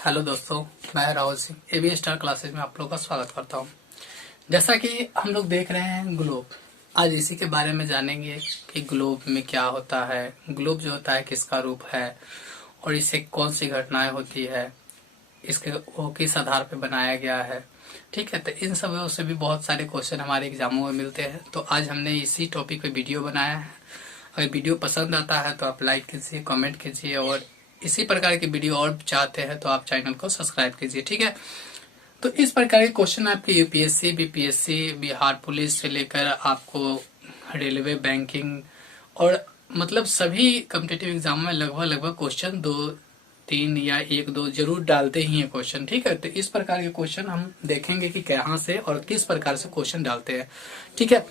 Hello दोस्तों, मैं Rahul Singh AB star classes में आप लोगों का स्वागत करता हूं। जैसा कि हम लोग देख रहे हैं ग्लोब, आज इसी के बारे में जानेंगे कि ग्लोब में क्या होता है, ग्लोब जो होता है किसका रूप है और इससे कौन सी घटनाएं होती है, इसके वो किस आधार पर बनाया गया है। ठीक है, तो इन सब से भी बहुत सारे क्वेश्चन हमारे एग्जामों में मिलते हैं, तो आज हमने इसी टॉपिक पे वीडियो बनाया है। अगर वीडियो पसंद आता है तो आप लाइक कीजिए, कमेंट कीजिए और इसी प्रकार की वीडियो और चाहते हैं तो आप चैनल को सब्सक्राइब कीजिए। ठीक है, तो इस प्रकार के क्वेश्चन आपके यूपीएससी, बीपीएससी, बिहार पुलिस से लेकर आपको रेलवे, बैंकिंग और मतलब सभी कॉम्पिटिटिव एग्जाम में लगभग क्वेश्चन 2-3 या 1-2 जरूर डालते ही हैं क्वेश्चन। ठीक है, तो इस प्रकार के क्वेश्चन हम देखेंगे कि कहाँ से और किस प्रकार से क्वेश्चन डालते हैं। ठीक है,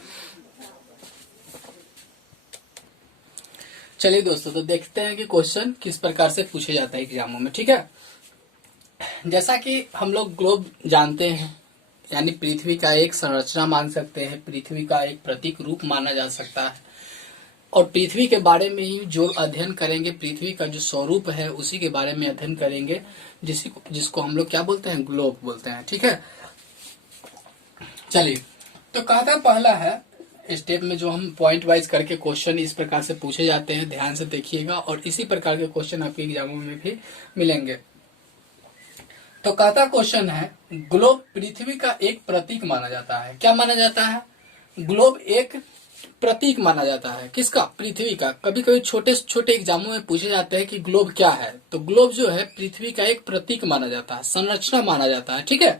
चलिए दोस्तों, तो देखते हैं कि क्वेश्चन किस प्रकार से पूछे जाता है एग्जामों में। ठीक है, जैसा कि हम लोग ग्लोब जानते हैं, यानी पृथ्वी का एक संरचना मान सकते हैं, पृथ्वी का एक प्रतीक रूप माना जा सकता है और पृथ्वी के बारे में ही जो अध्ययन करेंगे, पृथ्वी का जो स्वरूप है उसी के बारे में अध्ययन करेंगे, जिसको हम लोग क्या बोलते हैं, ग्लोब बोलते हैं। ठीक है, चलिए, तो कहता पहला है स्टेप में जो हम पॉइंट वाइज करके क्वेश्चन इस प्रकार से पूछे जाते हैं, ध्यान से देखिएगा और इसी प्रकार के क्वेश्चन आपके एग्जामों में भी मिलेंगे। तो कहता क्वेश्चन है, ग्लोब पृथ्वी का एक प्रतीक माना जाता है। क्या माना जाता है? ग्लोब एक प्रतीक माना जाता है। किसका? पृथ्वी का। कभी कभी छोटे छोटे एग्जामों में पूछे जाते हैं कि ग्लोब क्या है, तो ग्लोब जो है पृथ्वी का एक प्रतीक माना जाता है, संरचना माना जाता है। ठीक है,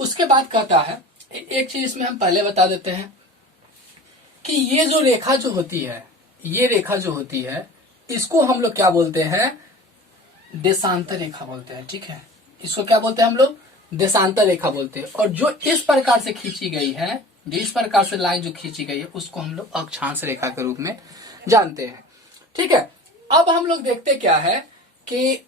उसके बाद कहता है, एक चीज इसमें हम पहले बता देते हैं कि ये जो रेखा जो होती है, ये रेखा जो होती है, इसको हम लोग क्या बोलते हैं? देशांतर रेखा बोलते हैं। ठीक है, इसको क्या बोलते हैं हम लोग? देशांतर रेखा बोलते हैं। और जो इस प्रकार से खींची गई है, जो इस प्रकार से लाइन जो खींची गई है, उसको हम लोग अक्षांश रेखा के रूप में जानते हैं। ठीक है, अब हम लोग देखते क्या है कि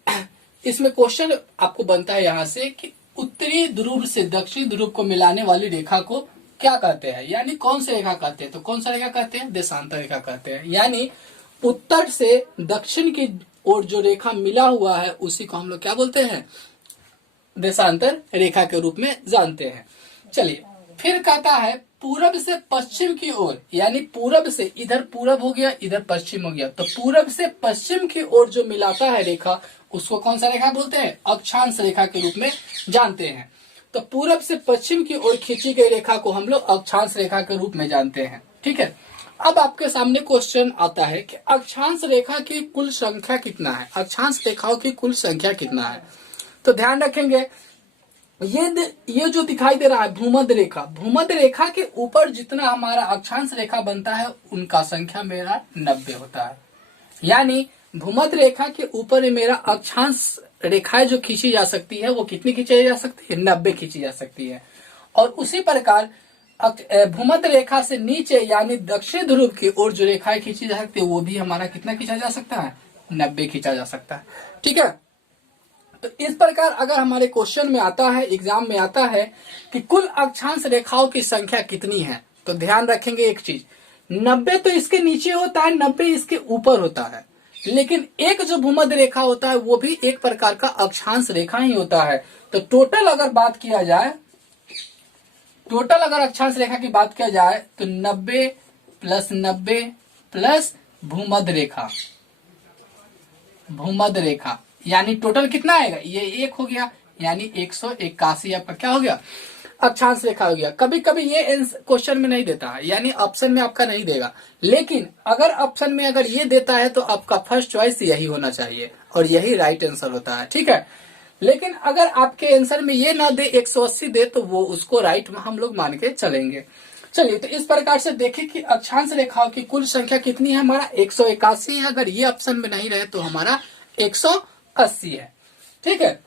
इसमें क्वेश्चन आपको बनता है यहां से कि उत्तरी ध्रुव से दक्षिणी ध्रुव को मिलाने वाली रेखा को क्या कहते हैं, यानी कौन सी रेखा कहते हैं? तो कौन सा रेखा कहते हैं? देशांतर रेखा कहते हैं। यानी उत्तर से दक्षिण की ओर जो रेखा मिला हुआ है उसी को हम लोग क्या बोलते हैं? देशांतर रेखा के रूप में जानते हैं। चलिए, फिर कहता है पूरब से पश्चिम की ओर, यानी पूरब से, इधर पूरब हो गया, इधर पश्चिम हो गया, तो पूरब से पश्चिम की ओर जो मिलाता है रेखा, उसको कौन सा रेखा बोलते हैं? अक्षांश रेखा के रूप में जानते हैं। तो पूरब से पश्चिम की ओर खींची गई रेखा को हम लोग अक्षांश रेखा के रूप में जानते हैं। ठीक है, अब आपके सामने क्वेश्चन आता है कि अक्षांश रेखा की कुल संख्या कितना है? अक्षांश रेखाओं की कुल संख्या कितना है? तो ध्यान रखेंगे, ये जो दिखाई दे रहा है भूमध्य रेखा, भूमध्य रेखा के ऊपर जितना हमारा अक्षांश रेखा बनता है उनका संख्या मेरा 90 होता है। यानी भूमध्य रेखा के ऊपर मेरा अक्षांश रेखाएं जो खींची जा सकती है वो कितनी खींची जा सकती है? 90 खींची जा सकती है। और उसी प्रकार भूमध्य रेखा से नीचे यानी दक्षिण ध्रुव की ओर जो रेखाएं खींची जा सकती है वो भी हमारा कितना खींचा जा सकता है? 90 खींचा जा सकता है। ठीक है, तो इस प्रकार अगर हमारे क्वेश्चन में आता है, एग्जाम में आता है कि कुल अक्षांश रेखाओं की संख्या कितनी है, तो ध्यान रखेंगे एक चीज, 90 तो इसके नीचे होता है, 90 इसके ऊपर होता है, लेकिन एक जो भूमध्य रेखा होता है वो भी एक प्रकार का अक्षांश रेखा ही होता है। तो टोटल अगर बात किया जाए, टोटल अगर अक्षांश रेखा की बात किया जाए तो 90 + 90 प्लस भूमध्य रेखा, भूमध्य रेखा यानी टोटल कितना आएगा? ये 1 हो गया, यानी 181 आपका क्या हो गया? अक्षांश रेखा हो गया। कभी कभी ये क्वेश्चन में नहीं देता है, यानी ऑप्शन में आपका नहीं देगा, लेकिन अगर ऑप्शन में अगर ये देता है तो आपका फर्स्ट चॉइस यही होना चाहिए और यही राइट आंसर होता है। ठीक है, लेकिन अगर आपके आंसर में ये ना दे, 180 दे, तो वो उसको राइट हम लोग मान के चलेंगे। चलिए, तो इस प्रकार से देखें कि अक्षांश रेखाओं की कुल संख्या कितनी है? हमारा 181 है। अगर ये ऑप्शन में नहीं रहे तो हमारा 180 है। ठीक है,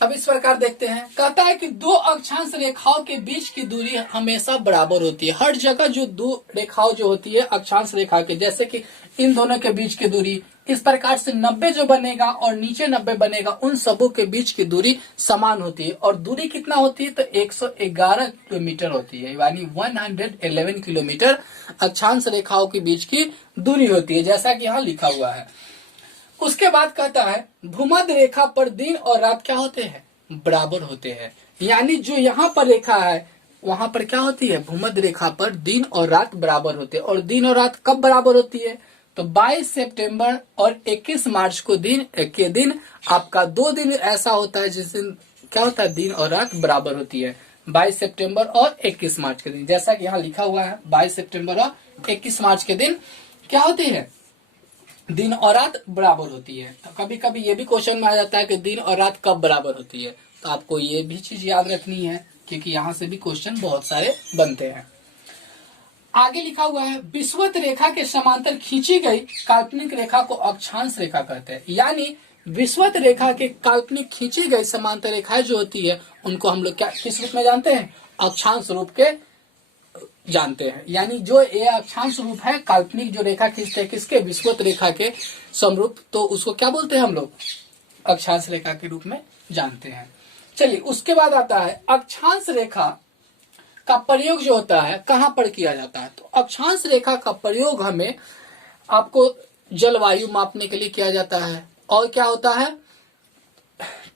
अब इस प्रकार देखते हैं, कहता है कि दो अक्षांश रेखाओं के बीच की दूरी हमेशा बराबर होती है। हर जगह जो दो रेखाओं जो होती है अक्षांश रेखा के, जैसे कि इन दोनों के बीच की दूरी इस प्रकार से 90 जो बनेगा और नीचे 90 बनेगा, उन सबों के बीच की दूरी समान होती है। और दूरी कितना होती है? तो 111 किलोमीटर होती है, यानी 111 किलोमीटर अक्षांश रेखाओं के बीच की दूरी होती है, जैसा कि यहाँ लिखा हुआ है। उसके बाद कहता है भूमध्य रेखा पर दिन और रात क्या होते हैं, बराबर होते हैं। यानी जो यहाँ पर रेखा है वहां पर क्या होती है, भूमध्य रेखा पर दिन और रात बराबर होते हैं। और दिन और रात कब बराबर होती है, तो 22 सितंबर और 21 मार्च को के दिन आपका 2 दिन ऐसा होता है जिस दिन क्या होता है, दिन और रात बराबर होती है। 22 सितंबर और 21 मार्च के दिन, जैसा कि यहाँ लिखा हुआ है 22 सितंबर और 21 मार्च के दिन क्या होती है, दिन और रात बराबर होती है। तो कभी कभी ये भी क्वेश्चन में आ जाता है कि दिन और रात कब बराबर होती है, तो आपको ये भी चीज याद रखनी है क्योंकि यहाँ से भी क्वेश्चन बहुत सारे बनते हैं। आगे लिखा हुआ है विषुवत रेखा के समांतर खींची गई काल्पनिक रेखा को अक्षांश रेखा कहते हैं। यानी विषुवत रेखा के काल्पनिक खींची गई समांतर रेखाएं जो होती है उनको हम लोग क्या किस रूप में जानते हैं, अक्षांश रूप के जानते हैं। यानी जो ये अक्षांश रूप है, काल्पनिक जो रेखा खींचते हैं किसके, विषुवत रेखा के समरूप, तो उसको क्या बोलते हैं हम लोग, अक्षांश रेखा के रूप में जानते हैं। चलिए उसके बाद आता है अक्षांश रेखा का प्रयोग जो होता है कहाँ पर किया जाता है। तो अक्षांश रेखा का प्रयोग हमें आपको जलवायु मापने के लिए किया जाता है, और क्या होता है,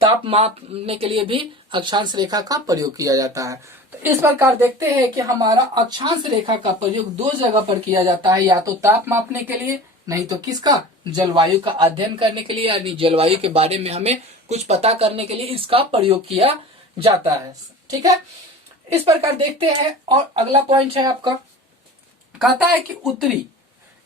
ताप मापने के लिए भी अक्षांश रेखा का प्रयोग किया जाता है। तो इस प्रकार देखते हैं कि हमारा अक्षांश रेखा का प्रयोग 2 जगह पर किया जाता है, या तो ताप मापने के लिए, नहीं तो किसका, जलवायु का अध्ययन करने के लिए, यानी जलवायु के बारे में हमें कुछ पता करने के लिए इसका प्रयोग किया जाता है। ठीक है, इस प्रकार देखते हैं। और अगला पॉइंट है आपका, कहता है कि उत्तरी,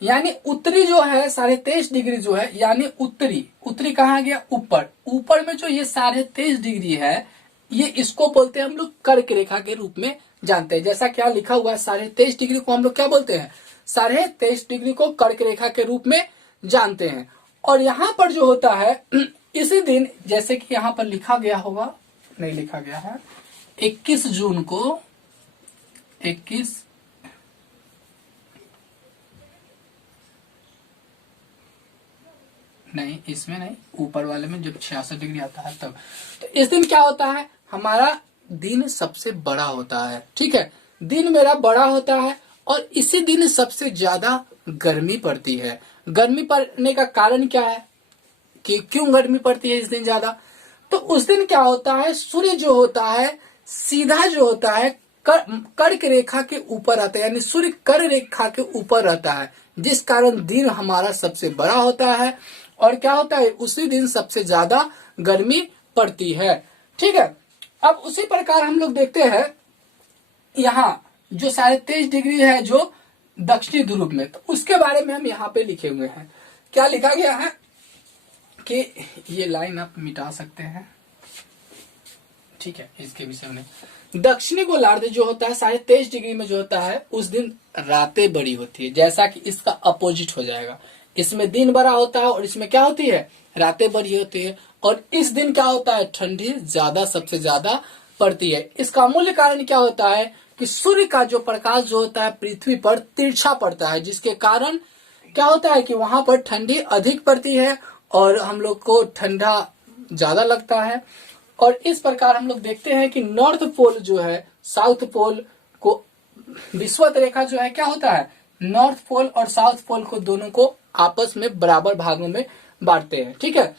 यानी उत्तरी जो है 23.5 डिग्री जो है, यानी उत्तरी कहाँ गया, ऊपर में जो ये 23.5 डिग्री है, ये इसको बोलते हैं हम लोग कर्क रेखा के रूप में जानते हैं। जैसा क्या लिखा हुआ है 23.5 डिग्री को हम लोग क्या बोलते हैं, 23.5 डिग्री को कर्क रेखा के रूप में जानते हैं। और यहाँ पर जो होता है इसी दिन, जैसे कि यहाँ पर लिखा गया होगा, नहीं लिखा गया है, 21 जून को 21 नहीं, इसमें नहीं, ऊपर वाले में जब 66 डिग्री आता है तब, तो इस दिन क्या होता है, हमारा दिन सबसे बड़ा होता है। ठीक है, दिन मेरा बड़ा होता है और इसी दिन सबसे ज्यादा गर्मी पड़ती है। गर्मी पड़ने का कारण क्या है कि क्यों गर्मी पड़ती है इस दिन ज्यादा, तो उस दिन क्या होता है, सूर्य जो होता है सीधा जो होता है कर्क रेखा के ऊपर आता है, यानी सूर्य कर्क रेखा के ऊपर रहता है, जिस कारण दिन हमारा सबसे बड़ा होता है। और क्या होता है, उसी दिन सबसे ज्यादा गर्मी पड़ती है। ठीक है, अब उसी प्रकार हम लोग देखते हैं यहाँ जो 23.5 डिग्री है जो दक्षिणी ध्रुव में, तो उसके बारे में हम यहाँ पे लिखे हुए हैं। क्या लिखा गया है कि ये लाइन आप मिटा सकते हैं, ठीक है, इसके विषय में दक्षिणी गोलार्ध जो होता है 23.5 डिग्री में जो होता है उस दिन रातें बड़ी होती है, जैसा कि इसका अपोजिट हो जाएगा। इसमें दिन बड़ा होता है और इसमें क्या होती है, रातें बड़ी होती है। और इस दिन क्या होता है, ठंडी ज्यादा सबसे ज्यादा पड़ती है। इसका मूल कारण क्या होता है कि सूर्य का जो प्रकाश जो होता है पृथ्वी पर तिरछा पड़ता है, जिसके कारण क्या होता है कि वहां पर ठंडी अधिक पड़ती है और हम लोग को ठंडा ज्यादा लगता है। और इस प्रकार हम लोग देखते हैं कि नॉर्थ पोल जो है साउथ पोल को, विषुवत रेखा जो है क्या होता है, नॉर्थ पोल और साउथ पोल को दोनों को आपस में बराबर भागों में बांटते हैं। ठीक है,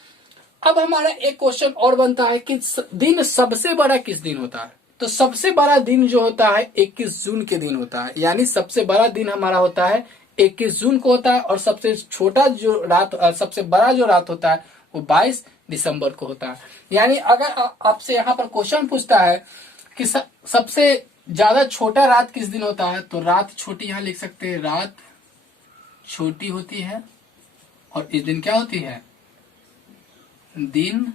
अब हमारा एक क्वेश्चन और बनता है कि दिन सबसे बड़ा किस दिन होता है। तो सबसे बड़ा दिन जो होता है 21 जून के दिन होता है, यानी सबसे बड़ा दिन हमारा होता है 21 जून को होता है। और सबसे छोटा जो रात, सबसे बड़ा जो रात होता है वो 22 दिसंबर को होता है। यानी अगर आपसे यहाँ पर क्वेश्चन पूछता है कि सबसे ज्यादा छोटा रात किस दिन होता है, तो रात छोटी यहाँ लिख सकते हैं, रात छोटी होती है और इस दिन क्या होती है, दिन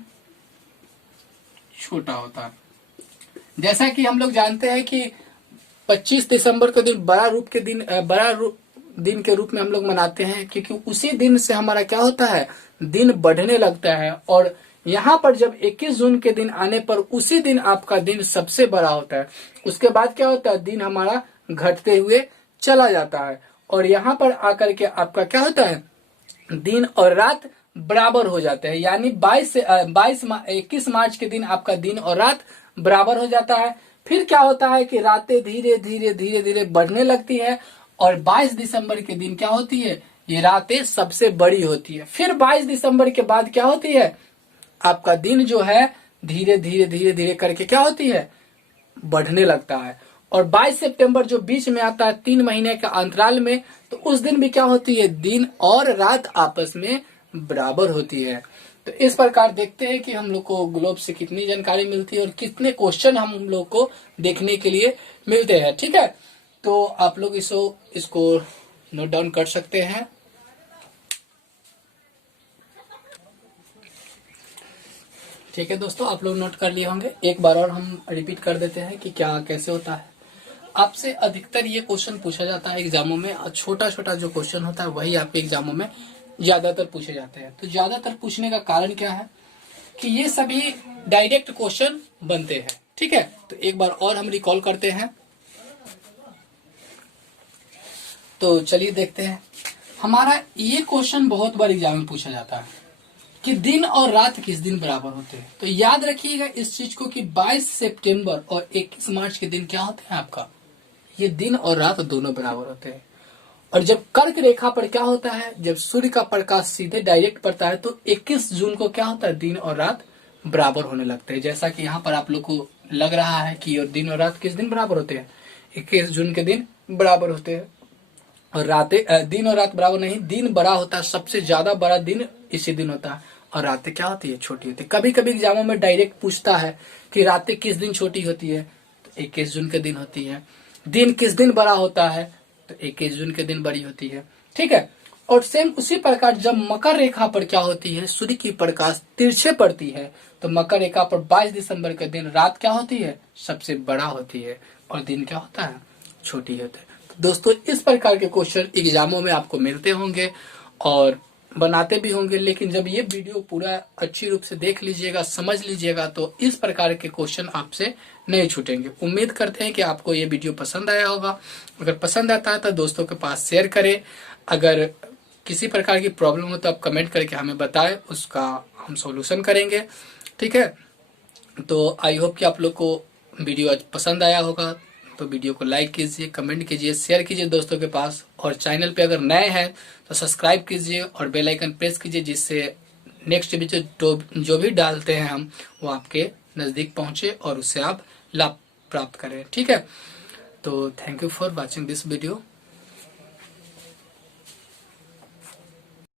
छोटा होता है। जैसा कि हम लोग जानते हैं कि 25 दिसंबर के दिन बड़ा दिन के रूप में हम लोग मनाते हैं, क्योंकि उसी दिन से हमारा क्या होता है, दिन बढ़ने लगता है। और यहाँ पर जब 21 जून के दिन आने पर उसी दिन आपका दिन सबसे बड़ा होता है। उसके बाद क्या होता है, दिन हमारा घटते हुए चला जाता है। और यहाँ पर आकर के आपका क्या होता है, दिन और रात बराबर हो जाते हैं। यानी 21 मार्च के दिन आपका दिन और रात बराबर हो जाता है। फिर क्या होता है कि रातें धीरे धीरे बढ़ने लगती है और 22 दिसंबर के दिन क्या होती है, ये रातें सबसे बड़ी होती है। फिर 22 दिसंबर के बाद क्या होती है, आपका दिन जो है धीरे धीरे धीरे धीरे करके क्या होती है, बढ़ने लगता है। और 22 सितंबर जो बीच में आता है 3 महीने के अंतराल में, तो उस दिन भी क्या होती है, दिन और रात आपस में बराबर होती है। तो इस प्रकार देखते हैं कि हम लोग को ग्लोब से कितनी जानकारी मिलती है और कितने क्वेश्चन हम लोग को देखने के लिए मिलते हैं। ठीक है, तो आप लोग इसको नोट डाउन कर सकते हैं। ठीक है दोस्तों, आप लोग नोट कर लिए होंगे। एक बार और हम रिपीट कर देते हैं कि क्या कैसे होता है। आपसे अधिकतर ये क्वेश्चन पूछा जाता है एग्जामों में, और छोटा छोटा जो क्वेश्चन होता है वही आपके एग्जामों में ज्यादातर पूछे जाते हैं। तो ज्यादातर पूछने का कारण क्या है कि ये सभी डायरेक्ट क्वेश्चन बनते हैं। ठीक है, तो एक बार और हम रिकॉल करते हैं। तो चलिए देखते हैं, हमारा ये क्वेश्चन बहुत बार एग्जाम में पूछा जाता है कि दिन और रात किस दिन बराबर होते हैं। तो याद रखिएगा इस चीज को कि 22 सितंबर और 21 मार्च के दिन क्या होते हैं आपका, ये दिन और रात दोनों बराबर होते हैं। और जब कर्क रेखा पर क्या होता है, जब सूर्य का प्रकाश सीधे डायरेक्ट पड़ता है तो 21 जून को क्या होता है, दिन और रात बराबर होने लगते हैं। जैसा कि यहाँ पर आप लोग को लग रहा है कि और दिन और रात किस दिन बराबर होते हैं, 21 जून के दिन बराबर होते हैं। और रातें, दिन और रात बराबर नहीं, दिन बड़ा होता है, सबसे ज्यादा बड़ा दिन इसी दिन होता है, और रातें क्या होती है, छोटी होती है। कभी कभी एग्जामों में डायरेक्ट पूछता है कि रातें किस दिन छोटी होती है, तो 21 जून के दिन होती है। दिन किस दिन बड़ा होता है, तो 21 जून के दिन बड़ी होती है। ठीक है, और सेम उसी प्रकार जब मकर रेखा पर क्या होती है, सूर्य की प्रकाश तिरछे पड़ती है, तो मकर रेखा पर 22 दिसंबर के दिन रात क्या होती है, सबसे बड़ा होती है, और दिन क्या होता है, छोटी होता है। तो दोस्तों इस प्रकार के क्वेश्चन एग्जामों में आपको मिलते होंगे और बनाते भी होंगे, लेकिन जब ये वीडियो पूरा अच्छी रूप से देख लीजिएगा, समझ लीजिएगा, तो इस प्रकार के क्वेश्चन आपसे नहीं छूटेंगे। उम्मीद करते हैं कि आपको ये वीडियो पसंद आया होगा। अगर पसंद आता है तो दोस्तों के पास शेयर करें। अगर किसी प्रकार की प्रॉब्लम हो तो आप कमेंट करके हमें बताएं, उसका हम सॉल्यूशन करेंगे। ठीक है, तो आई होप कि आप लोग को वीडियो आज पसंद आया होगा। तो वीडियो को लाइक कीजिए, कमेंट कीजिए, शेयर कीजिए दोस्तों के पास, और चैनल पे अगर नए हैं तो सब्सक्राइब कीजिए और बेल आइकन प्रेस कीजिए, जिससे नेक्स्ट वीडियो जो भी डालते हैं हम वो आपके नज़दीक पहुंचे और उससे आप लाभ प्राप्त करें। ठीक है, तो thank you for watching this video.